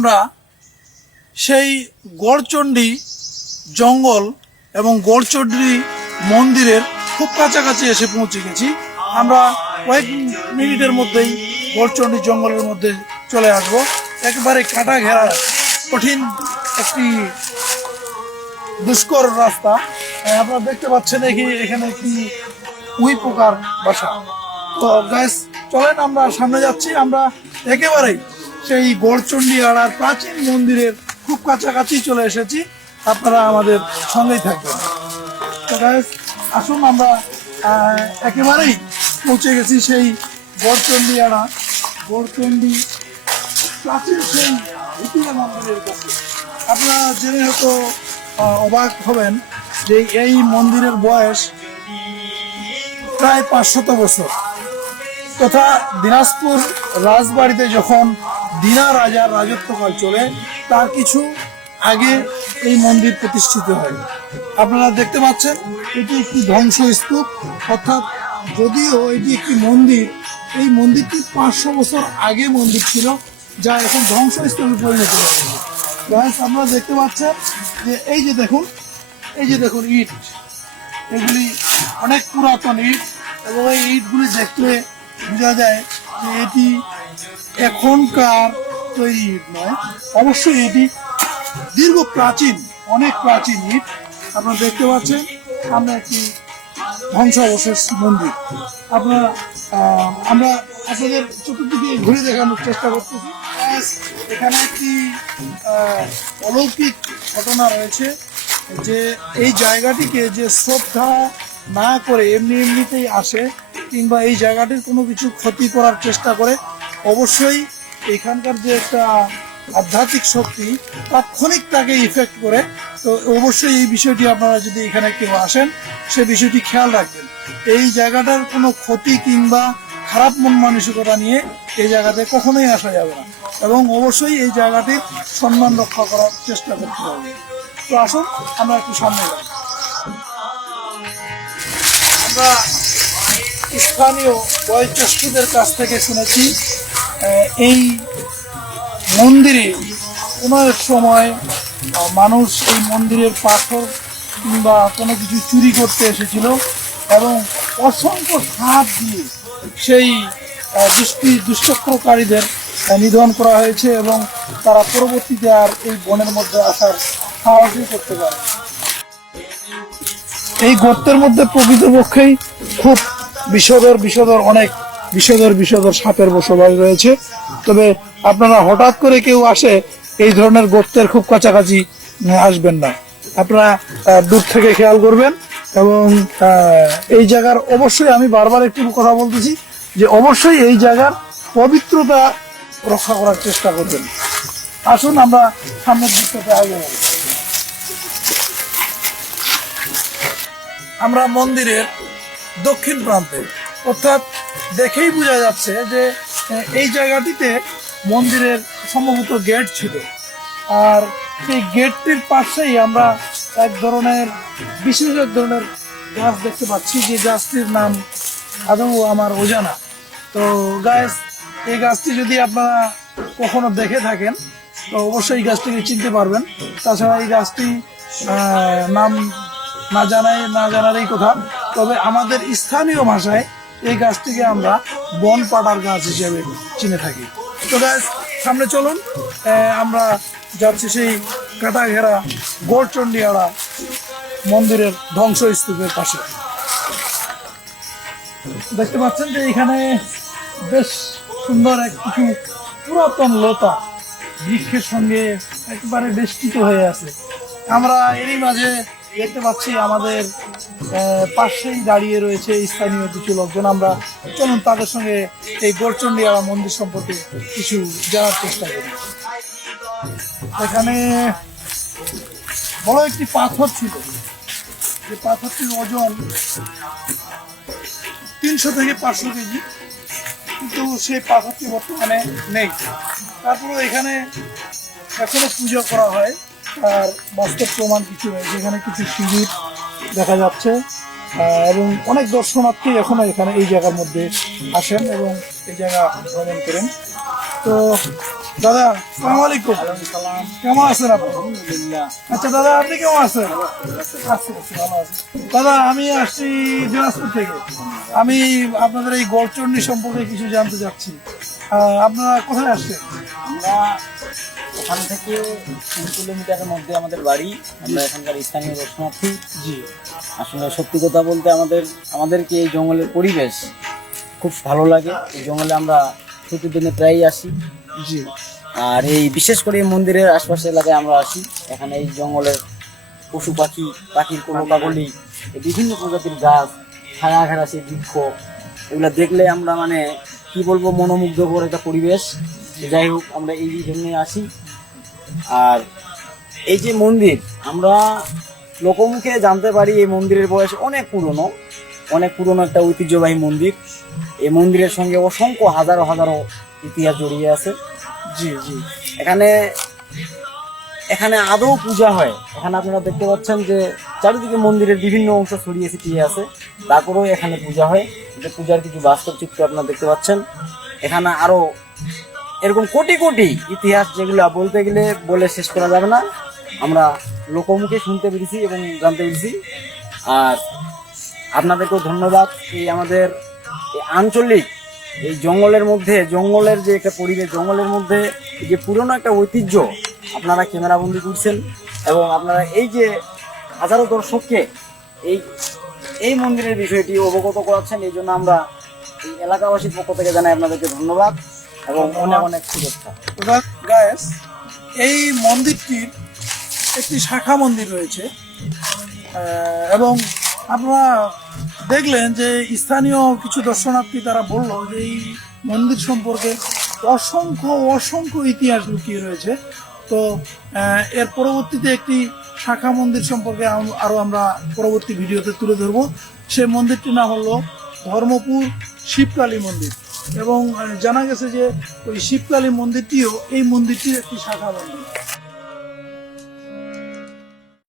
আমরা সেই গড়চণ্ডী জঙ্গল এবং গড়চণ্ডী মন্দিরের খুব কাছাকাছি এসে পৌঁছে গেছি। আমরা কয়েক মিনিটের মধ্যেই গড়চণ্ডী জঙ্গলের মধ্যে চলে আসব। একেবারে কাটা ঘেরা কঠিন একটি দুষ্কর রাস্তা। আপনারা দেখতে পাচ্ছেন এখানে একটি উই পোকার বাসা। তো গাইস চলেন আমরা সামনে যাচ্ছি। আমরা একেবারেই সেই গড়চণ্ডী আড়ার প্রাচীন মন্দিরের খুব কাছাকাছি চলে এসেছি। আপনারা আমাদের সঙ্গেই থাকবেন। তো গাইস আসুন, আমরা একেবারেই পৌঁছে গেছি সেই গড়চণ্ডী আড়া, গড়চণ্ডী প্রাচীন সেই ভূতিয়া মন্দিরের কাছে। আপনারা জেনে হয়তো অবাক হবেন যে এই মন্দিরের বয়স প্রায় 500 বছর। তথা দিনাজপুর রাজবাড়িতে যখন দিনা রাজার রাজত্বকাল চলে তার কিছু আগে এই মন্দির প্রতিষ্ঠিত হয়। আপনারা দেখতে পাচ্ছেন এটি একটি ধ্বংসস্তূপ, অর্থাৎ যদিও এটি একটি মন্দির, এই মন্দিরটি 500 বছর আগে মন্দির ছিল, যা এখন ধ্বংসস্তূপে পরিণত হয়েছে। আপনারা দেখতে পাচ্ছেন যে এই যে দেখুন ইট, এগুলি অনেক পুরাতন ইট এবং এই ইটগুলি দেখলে বোঝা যায় যে এটি এখনকার তৈরি ইট নয়। অবশ্যই এটি দীর্ঘ প্রাচীন, অনেক প্রাচীন ইট। আপনারা দেখতে পাচ্ছেন আমরা একটি ধ্বংসাবশেষ মন্দির। আমরা আপনাদের চতুর্দিকে ঘুরে দেখানোর চেষ্টা করতেছি। এখানে একটি অলৌকিক ঘটনা রয়েছে যে এই জায়গাটিকে যে শ্রদ্ধা না করে এমনিতেই আসে কিংবা এই জায়গাটির কোনো কিছু ক্ষতি করার চেষ্টা করে, অবশ্যই এখানকার যে একটা আধ্যাত্মিক শক্তি তাৎক্ষণিক তাকে ইফেক্ট করে। তো অবশ্যই এই বিষয়টি আপনারা যদি এখানে কেউ আসেন সে বিষয়টি খেয়াল রাখবেন। এই জায়গাটার কোনো ক্ষতি কিংবা খারাপ মন মানসিকতা নিয়ে এই জায়গাতে কখনোই আসা যাবে না এবং অবশ্যই এই জায়গাটির সম্মান রক্ষা করার চেষ্টা করতে হবে। তো আসুন আমরা একটু সামনে যাই। আমরা স্থানীয় বয়োজ্যেষ্ঠদের কাছ থেকে শুনেছি এই মন্দিরে কোনো এক সময় মানুষ এই মন্দিরের পাথর কিংবা কোনো কিছু চুরি করতে এসেছিল এবং অসংখ্য সাপ দিয়ে সেই দুষ্চক্রকারীদের নিধন করা হয়েছে এবং তারা পরবর্তীতে আর এই বনের মধ্যে আসার সাহসই করতে পারে। এই গর্তের মধ্যে প্রকৃতপক্ষেই খুব অনেক বিষধর সাপের বসবাস রয়েছে। তবে আপনারা হঠাৎ করে কেউ আসে এই ধরনের গর্তের খুব কাছাকাছি আসবেন না। আপনারা দূর থেকে খেয়াল করবেন এবং এই জায়গার অবশ্যই আমি বারবার একটু কথা বলতেছি যে অবশ্যই এই জায়গার পবিত্রতা রক্ষা করার চেষ্টা করবেন। আসুন আমরা সামনের দিকটাতে আগে যাই। আমরা মন্দিরের দক্ষিণ প্রান্তে, অর্থাৎ দেখেই বোঝা যাচ্ছে যে এই জায়গাটিতে মন্দিরের সম্ভবত গেট ছিল। আর সেই গেটটির পাশেই আমরা এক ধরনের বিশেষ এক ধরনের গাছ দেখতে পাচ্ছি, যে গাছটির নাম আদৌ আমার অজানা। তো গাছ, এই গাছটি যদি আপনারা কখনো দেখে থাকেন তো অবশ্যই এই গাছটিকে চিনতে পারবেন। তাছাড়া এই গাছটি নাম না জানারই কথা, তবে আমাদের স্থানীয় ভাষায় এই গাছটিকে আমরা বন পাটার গাছ হিসেবে চিনে থাকি। তো গাছ সামনে চলুন, আমরা যাচ্ছি সেই কাটা ঘেরা গড়চণ্ডী আড়া মন্দিরের ধ্বংসস্তূপের পাশে। দেখতে পাচ্ছেন যে এখানে বেশ সুন্দর কিছু পুরাতন লতা বৃক্ষের সঙ্গে একেবারে বেষ্টিত হয়ে আছে। আমরা এরই মাঝে দেখতে পাচ্ছি আমাদের পাশেই দাঁড়িয়ে রয়েছে স্থানীয় কিছু লোকজন। আমরা চলুন তাদের সঙ্গে এই গড়চণ্ডী আড়া মন্দির সম্পর্কে কিছু জানার চেষ্টা করি। এখানে বড় একটি পাথর ছিল, যে পাথরটির ওজন 300 থেকে 500 কেজি, কিন্তু সেই পাথরটি বর্তমানে নেই। তারপরে এখানে এখনো পূজা করা হয়, আর বাস্তব প্রমাণ কিছু রয়েছে। এখানে কিছু শিবির দেখা যাচ্ছে এবং অনেক দর্শনার্থী এখনো এখানে এই জায়গার মধ্যে আসেন এবং এই জায়গা ভ্রমণ করেন। তো দাদা আসসালামু আলাইকুম। কেমন আছেন আপনি? আচ্ছা দাদা, আপনি কেমন আছেন? আছি, ভালো আছি। দাদা, আমি আসছি দিনাজপুর থেকে। আমি আপনাদের এই গড়চণ্ডী সম্পর্কে কিছু জানতে চাচ্ছি। আপনারা কোথায় আসছেন? আমরা ওখান থেকে 3 কিলোমিটারের মধ্যে আমাদের বাড়ি। আমরা এখানকার স্থানীয় দর্শনার্থী। জি। আসলে সত্যি কথা বলতে আমাদেরকে এই জঙ্গলের পরিবেশ খুব ভালো লাগে। এই জঙ্গলে আমরা প্রতিদিনে প্রায়ই আসি। জি। আর এই বিশেষ করে এই মন্দিরের আশপাশ এলাকায় আমরা আসি। এখানে এই জঙ্গলের পশু পাখির কোনো কাকলি, বিভিন্ন প্রজাতির গাছ, ছায়া ঘেরাসি বৃক্ষ, এগুলো দেখলে আমরা মানে কি বলবো, মনোমুগ্ধকর একটা পরিবেশ। যাই হোক, আমরা এই জন্যই আসি। আর এই যে মন্দির, আমরা লোকমুখে জানতে পারি এই মন্দিরের বয়স অনেক পুরনো একটা ঐতিহ্যবাহী মন্দির। এই মন্দিরের সঙ্গে অসংখ্য হাজারো হাজারো ইতিহাস জড়িয়ে আছে। জি। জি। এখানে আদৌ পূজা হয়। এখানে আপনারা দেখতে পাচ্ছেন যে চারিদিকে মন্দিরের বিভিন্ন অংশ ছড়িয়ে ছিটিয়ে আছে, তারপরেও এখানে পূজা হয়। যে পূজার কিছু বাস্তব চিত্র আপনারা দেখতে পাচ্ছেন। এখানে আরো এরকম কোটি কোটি ইতিহাস, যেগুলো বলতে গেলে বলে শেষ করা যাবে না। আমরা লোকমুখে শুনতে পেরেছি এবং জানতে পেরেছি। আর আপনাদেরকেও ধন্যবাদ। এই আমাদের এই আঞ্চলিক এই জঙ্গলের যে একটা পরিবেশ, জঙ্গলের মধ্যে যে পুরনো একটা ঐতিহ্য আপনারা ক্যামেরাবন্দি করছেন, এবং আপনারা এই যে হাজারো দর্শককে এই মন্দিরের বিষয়টি অবগত করাচ্ছেন। এই জন্য আমরা এই এলাকাবাসীর পক্ষ থেকে জানাই আপনাদেরকে ধন্যবাদ এবং অনেক অনেক শুভেচ্ছা। গায়েস, এই মন্দিরটির একটি শাখা মন্দির রয়েছে, এবং আপনারা দেখলেন যে স্থানীয় কিছু দর্শনার্থী তারা বলল যে এই মন্দির সম্পর্কে অসংখ্য ইতিহাস লুকিয়ে রয়েছে। তো এর পরবর্তীতে একটি শাখা মন্দির সম্পর্কে আরো আমরা পরবর্তী ভিডিওতে তুলে ধরবো। সেই মন্দিরটির নাম হলো ধর্মপুর শিবকালী মন্দির, এবং জানা গেছে যে ওই শিবকালী মন্দিরটিও এই মন্দিরটির একটি শাখা মন্দির।